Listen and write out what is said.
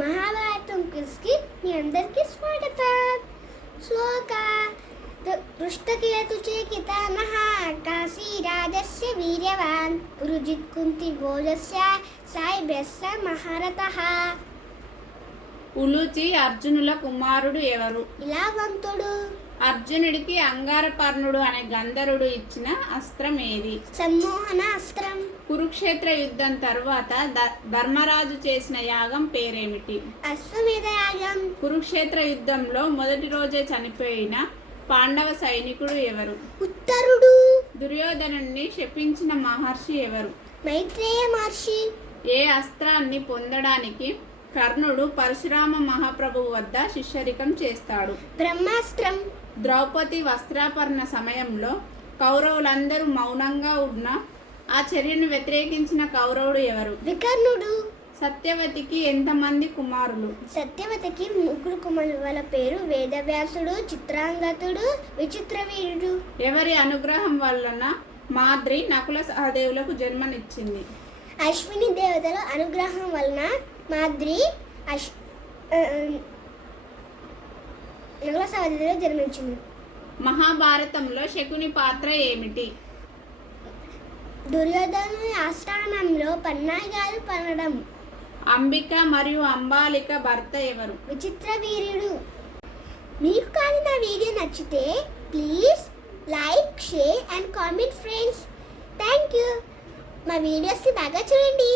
మహాభారతం క్విజ్కి మీ అందరికీ స్వాగతం. శ్లోక దృష్టకేతుచేకితానః కాశీరాజస్య వీర్యవాన్ పురుజిత్ కుంతి భోజస్య సాయిభ్యస్య మహారథః. ఉలూచి అర్జునుల కుమారుడు ఎవరు? ఇలావంతుడు. అర్జునుడికి అంగారకర్ణుడు అనే గంధర్వుడు ఇచ్చిన అస్త్రం ఏది? సమ్మోహన అస్త్రం. కురుక్షేత్ర యుద్ధం తర్వాత ధర్మరాజు చేసిన యాగం పేరేమిటి? అశ్వమేధ యాగం. కురుక్షేత్ర యుద్ధంలో మొదటి రోజే చనిపోయిన పాండవ సైనికుడు ఎవరు? ఉత్తరుడు. దుర్యోధనుణ్ణి శపించిన మహర్షి ఎవరు? మైత్రేయ మహర్షి. ఏ అస్త్రాన్ని పొందడానికి కర్ణుడు పరశురామ మహాప్రభువు వద్ద శిష్యరికం చేస్తాడు? బ్రహ్మాస్త్రం. ద్రౌపది వస్త్రాపరణ సమయంలో కౌరవులందరూ మౌనంగా ఉన్న ఆ చర్యను వ్యతిరేకించిన కౌరవుడు ఎవరు? వికర్ణుడు. సత్యవతికి ఎంతమంది కుమారులు? సత్యవతికి ముగ్గురు కుమారుల వాళ్ళ పేరు వేదవ్యాసుడు, చిత్రాంగతుడు, విచిత్రవీరుడు. ఎవరి అనుగ్రహం వలన మాద్రి నకుల సహదేవులకు జన్మనిచ్చింది? అశ్విని దేవతల అనుగ్రహం వలన మాద్రి నకుల సహదేవులకు జన్మించింది. మహాభారతంలో శకుని పాత్ర ఏమిటి? దుర్యోధను ఆస్థానంలో పన్నాగాలు పనడం. అంబిక మరియు అంబాలిక భర్త ఎవరు? విచిత్రవీరుడు. మీకు కానీ నా వీడియో నచ్చితే please like, share and comment friends. Thank you. మా వీడియోస్ని బాగా చూడండి.